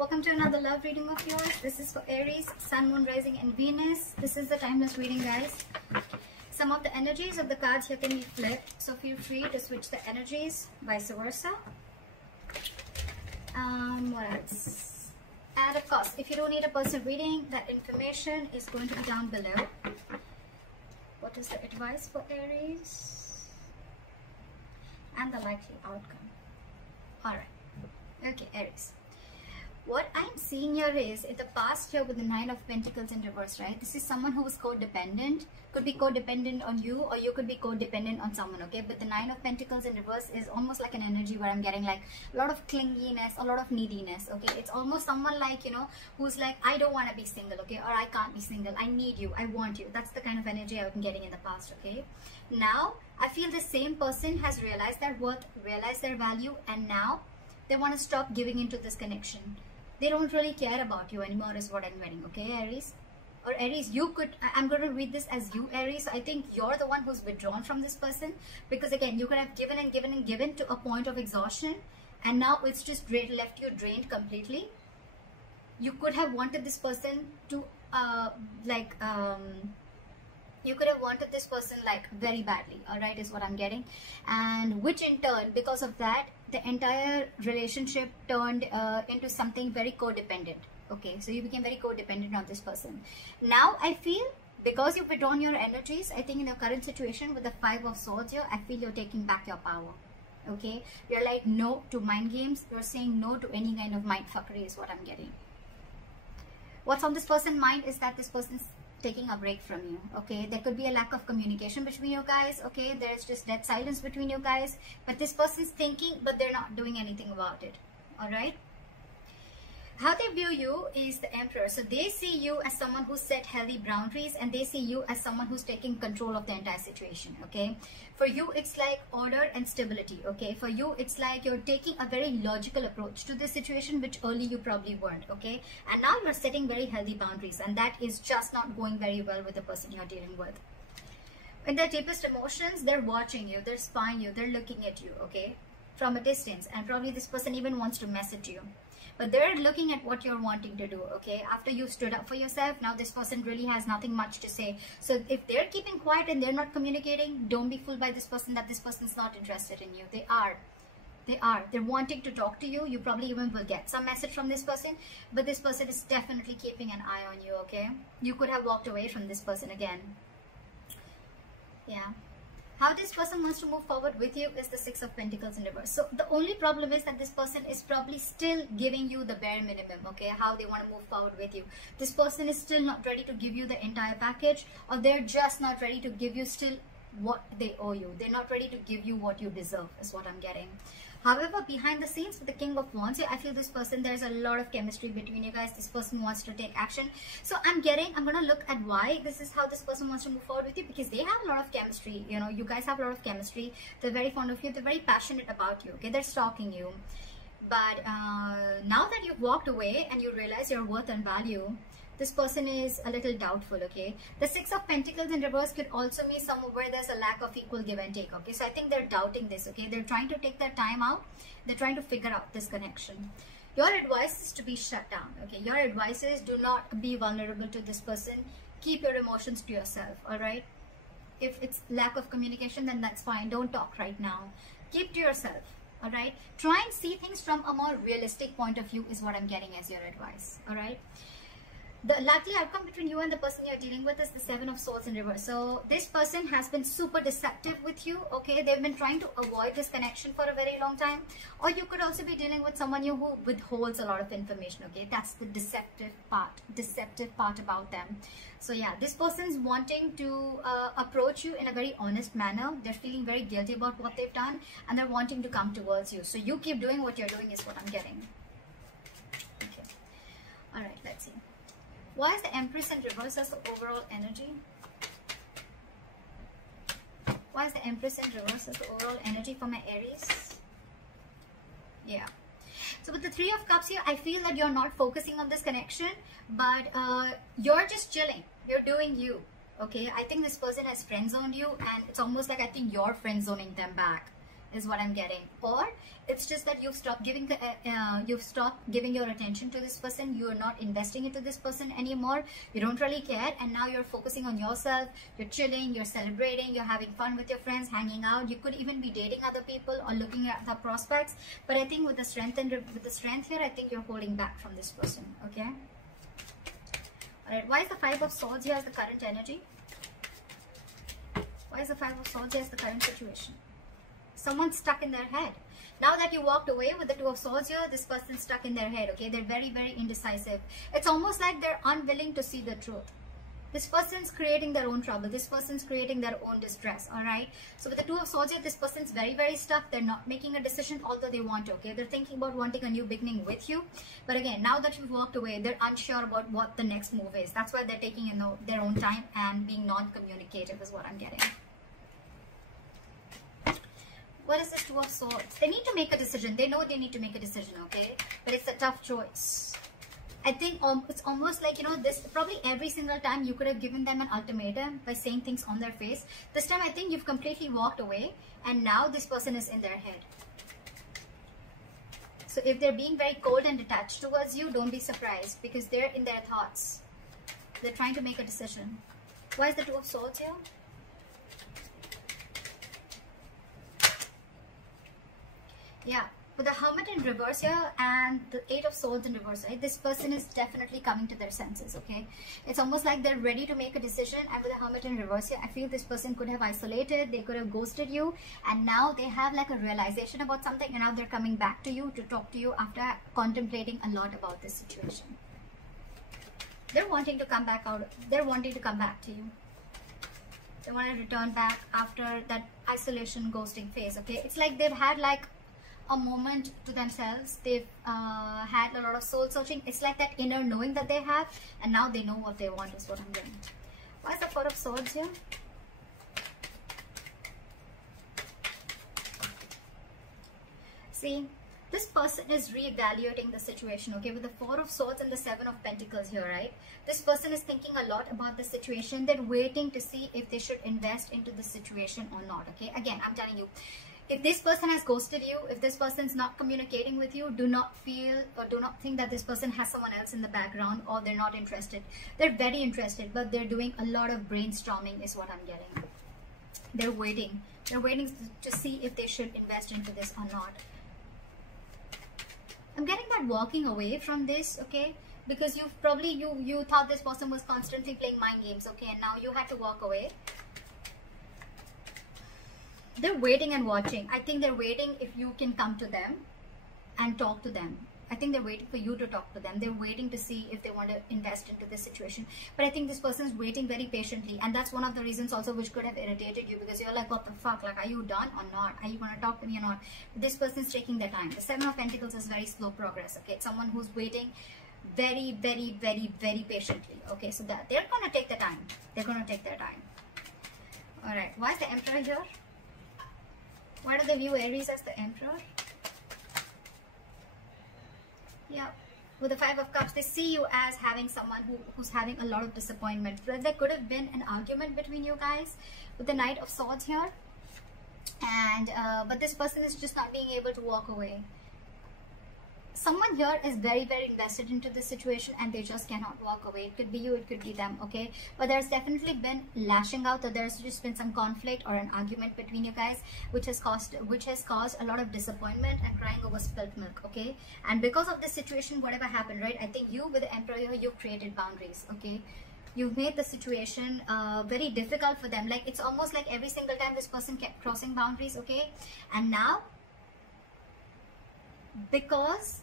Welcome to another love reading of yours. This is for Aries, Sun, Moon, Rising and Venus. This is the timeless reading, guys. Some of the energies of the cards here can be flipped, so feel free to switch the energies, vice versa. What else? And of course, if you don't need a personal reading, that information is going to be down below. What is the advice for Aries? And the likely outcome. Alright. Okay, Aries. What I'm seeing here is, in the past here with the Nine of Pentacles in reverse, right? This is someone who is codependent. Could be codependent on you, or you could be codependent on someone, okay? But the Nine of Pentacles in reverse is almost like an energy where I'm getting like a lot of clinginess, a lot of neediness, okay? It's almost someone like, you know, who's like, I don't want to be single, okay? Or I can't be single. I need you. I want you. That's the kind of energy I've been getting in the past, okay? Now, I feel the same person has realized their worth, realized their value, and now they want to stop giving into this connection. They don't really care about you anymore is what I'm getting, okay, Aries? Or Aries, you could, I'm going to read this as you, Aries. I think you're the one who's withdrawn from this person, because again, you could have given and given and given to a point of exhaustion, and now it's just left you drained completely. You could have wanted this person to, you could have wanted this person like very badly, all right, is what I'm getting. And which in turn, because of that, the entire relationship turned into something very codependent. Okay, so you became very codependent on this person. Now I feel, because you've withdrawn your energies, I think in your current situation with the Five of Swords here, I feel you're taking back your power. Okay, you're like no to mind games. You're saying no to any kind of mind fuckery is what I'm getting. What's on this person's mind is that this person's taking a break from you, okay? There could be a lack of communication between you guys, okay? There's just dead silence between you guys, but this person's thinking, but they're not doing anything about it, all right? How they view you is the Emperor. So they see you as someone who set healthy boundaries, and they see you as someone who's taking control of the entire situation, okay? For you, it's like order and stability, okay? For you, it's like you're taking a very logical approach to this situation, which early you probably weren't, okay? And now you're setting very healthy boundaries, and that is just not going very well with the person you're dealing with. In their deepest emotions, they're watching you, they're spying you, they're looking at you, okay? From a distance, and probably this person even wants to message you. But they're looking at what you're wanting to do, okay? After you've stood up for yourself, now this person really has nothing much to say. So if they're keeping quiet and they're not communicating, don't be fooled by this person that this person's not interested in you. They are. They are. They're wanting to talk to you. You probably even will get some message from this person. But this person is definitely keeping an eye on you, okay? You could have walked away from this person again. Yeah. How this person wants to move forward with you is the Six of Pentacles in reverse. So the only problem is that this person is probably still giving you the bare minimum, okay? How they want to move forward with you. This person is still not ready to give you the entire package, or they're just not ready to give you still what they owe you. They're not ready to give you what you deserve is what I'm getting. However, behind the scenes with the King of Wands, I feel this person, there's a lot of chemistry between you guys. This person wants to take action. So I'm going to look at why this is how this person wants to move forward with you, because they have a lot of chemistry. You know, you guys have a lot of chemistry. They're very fond of you. They're very passionate about you, okay? They're stalking you. But now that you've walked away and you realize your worth and value, this person is a little doubtful, okay? The Six of Pentacles in reverse could also mean somewhere where there's a lack of equal give and take, okay? So I think they're doubting this, okay? They're trying to take their time out. They're trying to figure out this connection. Your advice is to be shut down, okay? Your advice is do not be vulnerable to this person. Keep your emotions to yourself, all right? If it's lack of communication, then that's fine. Don't talk right now. Keep to yourself, all right? Try and see things from a more realistic point of view is what I'm getting as your advice, all right? The likely outcome between you and the person you're dealing with is the Seven of Swords in reverse. So this person has been super deceptive with you, okay? They've been trying to avoid this connection for a very long time. Or you could also be dealing with someone who withholds a lot of information, okay? That's the deceptive part about them. So yeah, this person's wanting to approach you in a very honest manner. They're feeling very guilty about what they've done, and they're wanting to come towards you. So you keep doing what you're doing is what I'm getting. Okay. All right, let's see. Why is the Empress in reverse as the overall energy? Why is the Empress in reverse as the overall energy for my Aries? Yeah. So with the Three of Cups here, I feel that you're not focusing on this connection, but you're just chilling. You're doing you, okay? I think this person has friend zoned you, and it's almost like I think you're friend zoning them back. is what I'm getting. Or it's just that you've stopped giving your attention to this person. You're not investing into this person anymore. You don't really care, and now you're focusing on yourself. You're chilling, you're celebrating, you're having fun with your friends, hanging out. You could even be dating other people or looking at the prospects. But I think with the strength here, I think you're holding back from this person. Okay. All right. Why is the Five of Swords here as the current energy? Why is the Five of Swords here as the current situation? Someone's stuck in their head. Now that you walked away with the Two of Swords here, this person's stuck in their head, okay? They're very, very indecisive. It's almost like they're unwilling to see the truth. This person's creating their own trouble. This person's creating their own distress, all right? So with the Two of Swords here, this person's very, very stuck. They're not making a decision, although they want to, okay? They're thinking about wanting a new beginning with you. But again, now that you've walked away, they're unsure about what the next move is. That's why they're taking in their own time and being non-communicative is what I'm getting. What is this Two of Swords? They need to make a decision. They know they need to make a decision, okay? But it's a tough choice. I think it's almost like, you know, this probably every single time you could have given them an ultimatum by saying things on their face. This time I think you've completely walked away, and now this person is in their head. So if they're being very cold and detached towards you, don't be surprised, because they're in their thoughts. They're trying to make a decision. Why is the Two of Swords here? Yeah, with the Hermit in reverse here and the Eight of Swords in reverse, right? This person is definitely coming to their senses, okay? It's almost like they're ready to make a decision. And with the Hermit in reverse here, I feel this person could have isolated, they could have ghosted you, and now they have like a realization about something, and now they're coming back to you to talk to you after contemplating a lot about this situation. They're wanting to come back out. They're wanting to come back to you. They want to return back after that isolation ghosting phase, okay? It's like they've had like a moment to themselves. They've had a lot of soul searching. It's like that inner knowing that they have, and now they know what they want is what I'm getting. Why is the Four of Swords here? See, this person is reevaluating the situation, okay? With the Four of Swords and the Seven of Pentacles here, right? This person is thinking a lot about the situation. They're waiting to see if they should invest into the situation or not, okay? Again, I'm telling you, if this person has ghosted you, if this person's not communicating with you, do not feel or do not think that this person has someone else in the background or they're not interested. They're very interested, but they're doing a lot of brainstorming is what I'm getting. They're waiting. They're waiting to see if they should invest into this or not. I'm getting that walking away from this, okay? Because you've probably, you thought this person was constantly playing mind games, okay? And now you had to walk away. They're waiting and watching. I think they're waiting if you can come to them and talk to them. I think they're waiting for you to talk to them. They're waiting to see if they want to invest into this situation. But I think this person is waiting very patiently. And that's one of the reasons also which could have irritated you, because you're like, what the fuck? Like, are you done or not? Are you going to talk to me or not? This person's taking their time. The Seven of Pentacles is very slow progress. Okay, it's someone who's waiting very, very, very, very patiently. Okay, so that they're going to take the time. They're going to take their time. All right. Why is the Emperor here? Why do they view Aries as the Emperor? Yeah, with the Five of Cups, they see you as having someone who's having a lot of disappointment. There could have been an argument between you guys with the Knight of Swords here. And but this person is just not being able to walk away. Someone here is very, very invested into this situation and they just cannot walk away. It could be you, it could be them, okay? But there's definitely been lashing out, or there's just been some conflict or an argument between you guys, which has caused a lot of disappointment and crying over spilt milk, okay? And because of this situation, whatever happened, right? I think you with the Emperor here, you've created boundaries, okay? You've made the situation very difficult for them. Like, it's almost like every single time this person kept crossing boundaries, okay? And now, because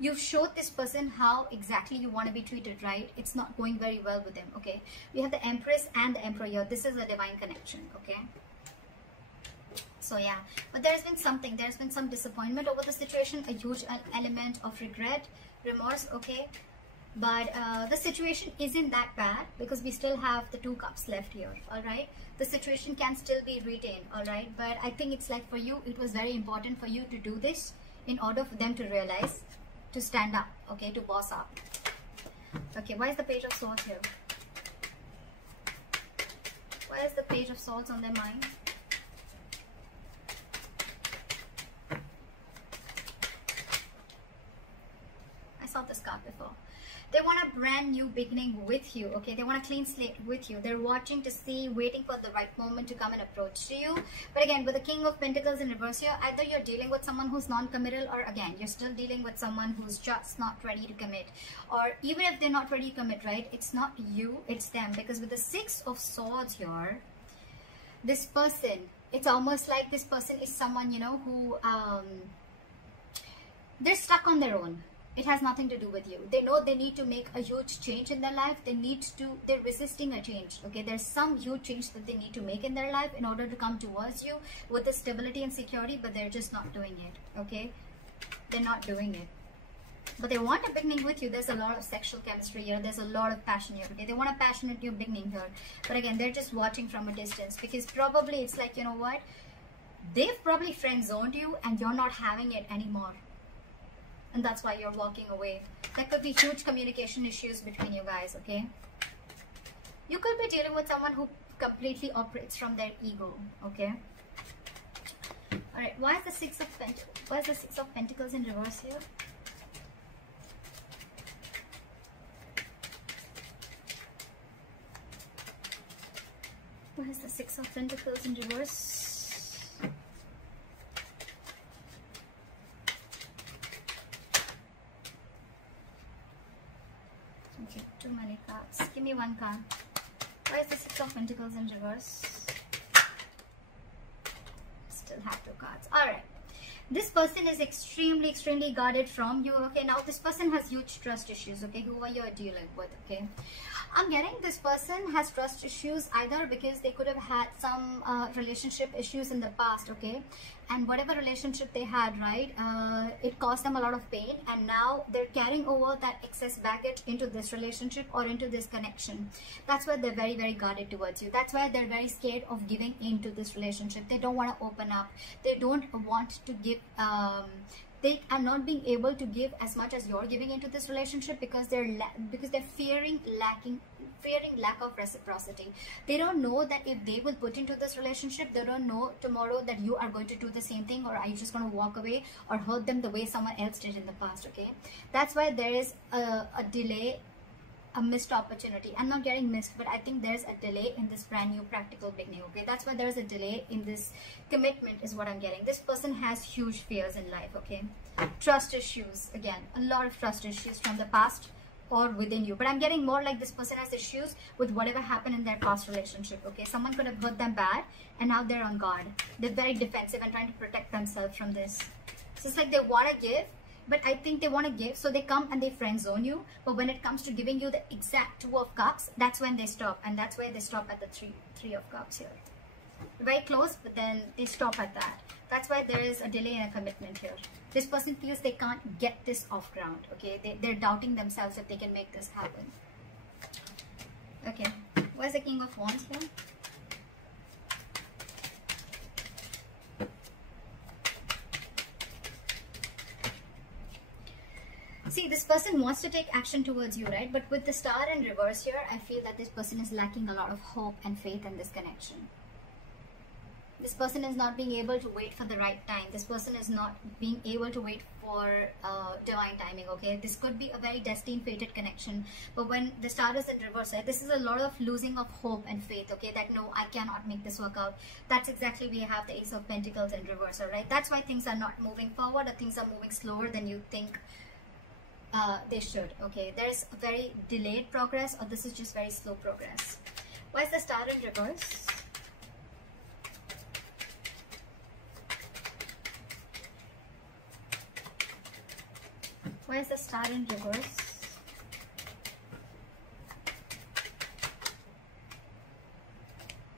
you've showed this person how exactly you want to be treated, right? It's not going very well with them, okay? We have the Empress and the Emperor here. This is a divine connection, okay? So yeah, but there's been some disappointment over the situation, a huge element of regret, remorse, okay? But the situation isn't that bad because we still have the Two Cups left here, all right? The situation can still be retained, all right? But I think it's like for you, it was very important for you to do this in order for them to realize, to stand up, okay, to boss up. Okay, why is the Page of Swords here? Why is the Page of Swords on their mind? saw this card before. They want a brand new beginning with you, okay? They want a clean slate with you. They're watching to see, waiting for the right moment to come and approach to you. But again, with the King of Pentacles in reverse here, either you're dealing with someone who's non-committal, or again, you're still dealing with someone who's just not ready to commit. Or even if they're not ready to commit, right? It's not you, it's them. Because with the Six of Swords here, this person, it's almost like this person is someone, you know, who they're stuck on their own. It has nothing to do with you. They know they need to make a huge change in their life. They're resisting a change, okay? There's some huge change that they need to make in their life in order to come towards you with the stability and security, but they're just not doing it, okay? They're not doing it. But they want a beginning with you. There's a lot of sexual chemistry here. There's a lot of passion here, okay? They want a passionate new beginning here. But again, they're just watching from a distance, because probably it's like, you know what? They've probably friend-zoned you and you're not having it anymore. And that's why you're walking away. There could be huge communication issues between you guys, okay? You could be dealing with someone who completely operates from their ego, okay? Alright, why is the Six of Pentacles in reverse here? Why is the Six of Pentacles in reverse? Okay, too many cards. Give me one card. Why is the Six of Pentacles in reverse? Still have two cards. Alright. This person is extremely guarded from you, okay? Now this person has huge trust issues, okay? Who are you dealing with, okay? I'm getting this person has trust issues either because they could have had some relationship issues in the past, okay? And whatever relationship they had, right, it caused them a lot of pain, and now they're carrying over that excess baggage into this relationship or into this connection. That's why they're very guarded towards you. That's why they're very scared of giving into this relationship. They don't want to open up. They don't want to give they are not being able to give as much as you're giving into this relationship because they're fearing lack of reciprocity. They don't know that if they will put into this relationship, they don't know tomorrow that you are going to do the same thing, or are you just going to walk away or hurt them the way someone else did in the past, okay? That's why there is a delay, a missed opportunity. I'm not getting missed, but I think there's a delay in this brand new practical beginning, okay? That's why there's a delay in this commitment is what I'm getting. This person has huge fears in life, okay? Trust issues, again, a lot of trust issues from the past or within you. But I'm getting more like this person has issues with whatever happened in their past relationship, okay? Someone could have hurt them bad and now they're on guard. They're very defensive and trying to protect themselves from this. So it's like they want to give, but I think they want to give, so they come and they friend zone you. But when it comes to giving you the exact Two of Cups, that's when they stop. And that's why they stop at the three of Cups here. Very close, but then they stop at that. That's why there is a delay in a commitment here. This person feels they can't get this off ground, okay? They're doubting themselves if they can make this happen. Okay, where's the King of Wands here? See, this person wants to take action towards you, right? But with the Star in reverse here, I feel that this person is lacking a lot of hope and faith in this connection. This person is not being able to wait for the right time. This person is not being able to wait for divine timing, okay? This could be a very destined, fated connection. But when the Star is in reverse, right, this is a lot of losing of hope and faith, okay? That no, I cannot make this work out. That's exactly we have the Ace of Pentacles in reverse, right? That's why things are not moving forward, or things are moving slower than you think they should, okay? There's a very delayed progress, or this is just very slow progress. Why is the Star in reverse? Why is the Star in reverse?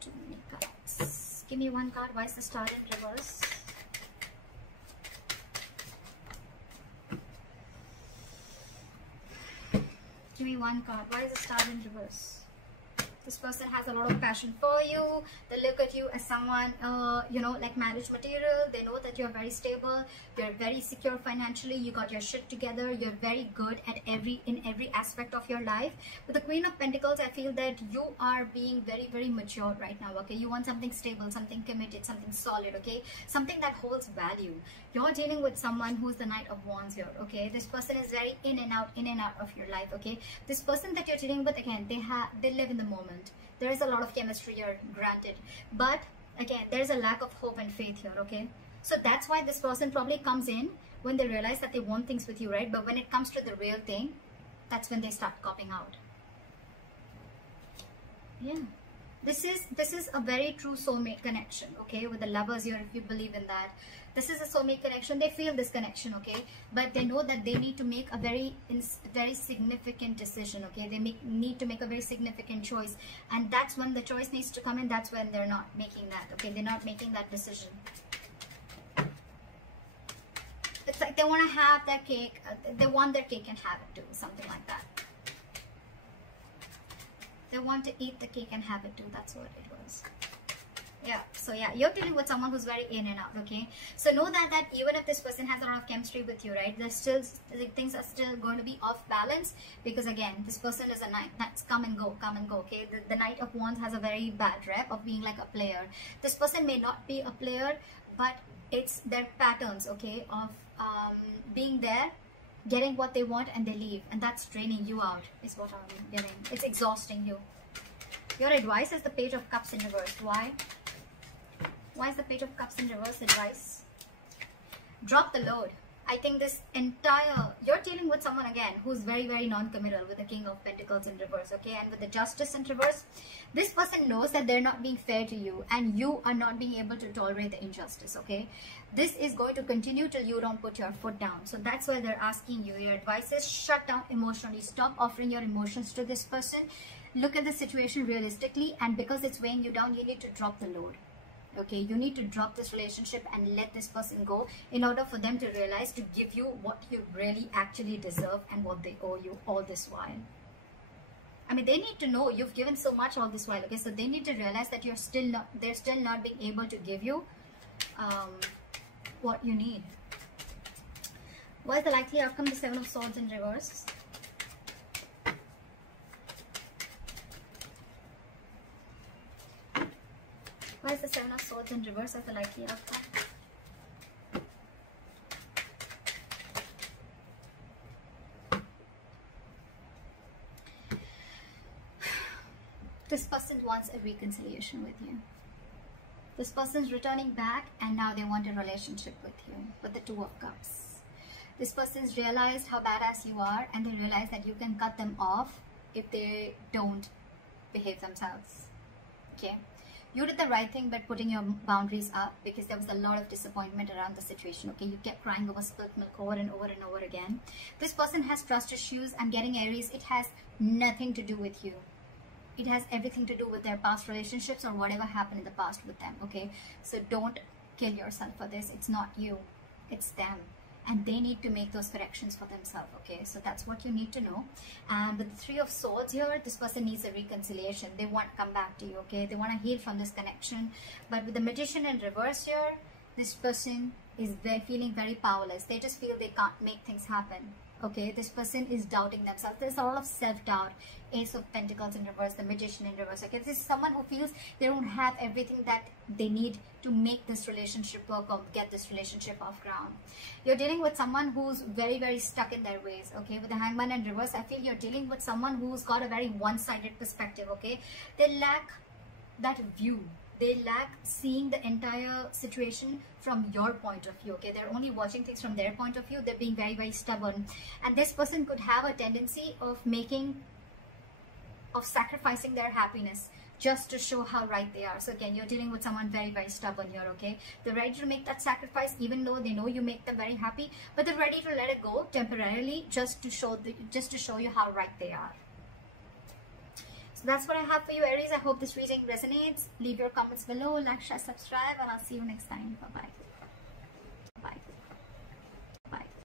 Too many cards. Give me one card. Why is the Star in reverse? Give me one card. Why is the Star in reverse? This person has a lot of passion for you. They look at you as someone, you know, like marriage material. They know that you're very stable. You're very secure financially. You got your shit together. You're very good at in every aspect of your life. With the Queen of Pentacles, I feel that you are being very, very mature right now, okay? You want something stable, something committed, something solid, okay? Something that holds value. You're dealing with someone who's the Knight of Wands here, okay? This person is very in and out of your life, okay? This person that you're dealing with, again, they live in the moment. There is a lot of chemistry here, granted, but again, there's a lack of hope and faith here, okay? So that's why this person probably comes in when they realize that they want things with you, right? But when it comes to the real thing, that's when they start copping out. Yeah, this is a very true soulmate connection, okay? With the lovers here, if you believe in that, this is a soulmate connection. They feel this connection, okay? But they know that they need to make a very significant decision, okay? They need to make a very significant choice, and that's when the choice needs to come in. That's when they're not making that, okay? They're not making that decision. It's like they want to have their cake. They want their cake and have it too, something like that. They want to eat the cake and have it too. That's what it was. Yeah, so yeah, you're dealing with someone who's very in and out, okay? So know that even if this person has a lot of chemistry with you, right, there's still, things are still going to be off balance, because again, this person is a knight. That's come and go, okay? The Knight of Wands has a very bad rep of being like a player. This person may not be a player, but it's their patterns, okay, of being there, getting what they want, and they leave, and that's draining you out, is what I'm getting. It's exhausting you. Your advice is the Page of Cups in reverse. Why? Why is the Page of Cups in reverse advice? Drop the load. I think this entire, you're dealing with someone again who's very, very non-committal, with the King of Pentacles in reverse, okay? And with the Justice in reverse, this person knows that they're not being fair to you, and you are not being able to tolerate the injustice, okay? This is going to continue till you don't put your foot down. So that's why they're asking you. Your advice is shut down emotionally. Stop offering your emotions to this person. Look at the situation realistically, and because it's weighing you down, you need to drop the load. Okay, you need to drop this relationship and let this person go, in order for them to realize to give you what you really actually deserve and what they owe you all this while. I mean, they need to know you've given so much all this while, okay? So they need to realize that they're still not being able to give you what you need. What is the likely outcome? The Seven of Swords in reverse. Why is the Seven of Swords in reverse as the likely outcome? This person wants a reconciliation with you. This person's returning back, and now they want a relationship with you, with the Two of Cups. This person's realized how badass you are, and they realize that you can cut them off if they don't behave themselves. Okay? You did the right thing by putting your boundaries up, because there was a lot of disappointment around the situation, okay? You kept crying over spilt milk over and over and over again. This person has trust issues. I'm getting Aries. It has nothing to do with you. It has everything to do with their past relationships or whatever happened in the past with them, okay? So don't kill yourself for this. It's not you. It's them. And they need to make those corrections for themselves, okay? So that's what you need to know. And with the Three of Swords here, this person needs a reconciliation. They want to come back to you, okay? They want to heal from this connection. But with the Magician in reverse here, this person is feeling very powerless. They just feel they can't make things happen, okay? This person is doubting themselves. There's a lot of self-doubt. Ace of Pentacles in reverse, the Magician in reverse, okay? This is someone who feels they don't have everything that they need to make this relationship work or get this relationship off ground. You're dealing with someone who's very, very stuck in their ways, okay? With the Hangman in reverse, I feel you're dealing with someone who's got a very one-sided perspective, okay? They lack that view. They lack seeing the entire situation from your point of view, okay? They're only watching things from their point of view. They're being very, very stubborn. And this person could have a tendency of sacrificing their happiness just to show how right they are. So again, you're dealing with someone very, very stubborn here, okay? They're ready to make that sacrifice, even though they know you make them very happy, but they're ready to let it go temporarily just to show you how right they are. So that's what I have for you, Aries. I hope this reading resonates. Leave your comments below, like, share, subscribe, and I'll see you next time. Bye-bye.